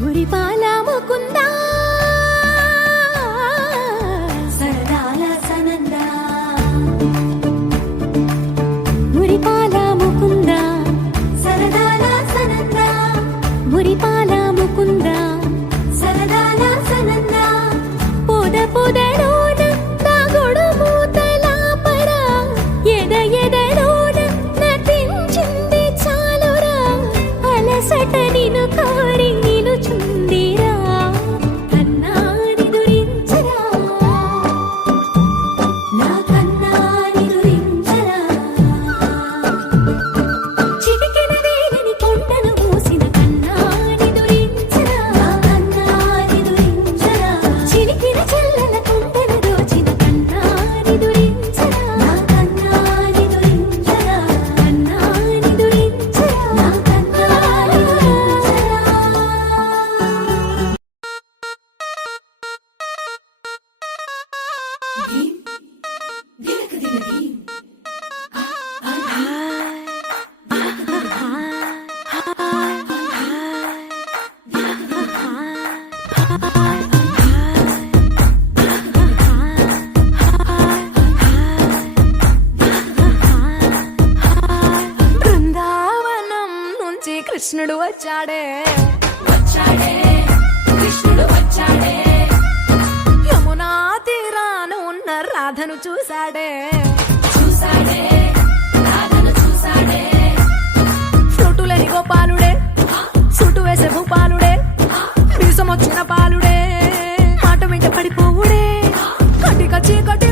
మురిపాల ముకుందా సరదాల సనందా మురిపాల ముకుందా సరదాల సనందా మురిపాల ముకుందా సరదాల సనందా పొద పొదలోన దాగుడు మూతలాపర ఎద ఎదలోన నటించింది చాలురా అలసట నిను కోరి నిలుచుందిరా కన్నాని దురించరా నా కన్నాని దురించరా చిటికెన వేగని కొండను మూసిన కన్నాని దురించరా నా కన్నాని దురించరా చిలికిన చల్లల కొండను దోచిన కన్నాని దురించరా నా కన్నాని దురించరా కన్నాని దురించరా నా కన్నాని దురించరా బృందావనం నుంచి కృష్ణుడు వచ్చాడే కృష్ణుడు వచ్చాడే యమునా తీరాన ఉన్న రాధను చూశాడే ఫ్లూటులేని గోపాలుడే సుటు వేసే భూపాలుడే మీసం వచ్చిన పాలుడే మాట వెంట పడిపోవుడే కటిక చీకటి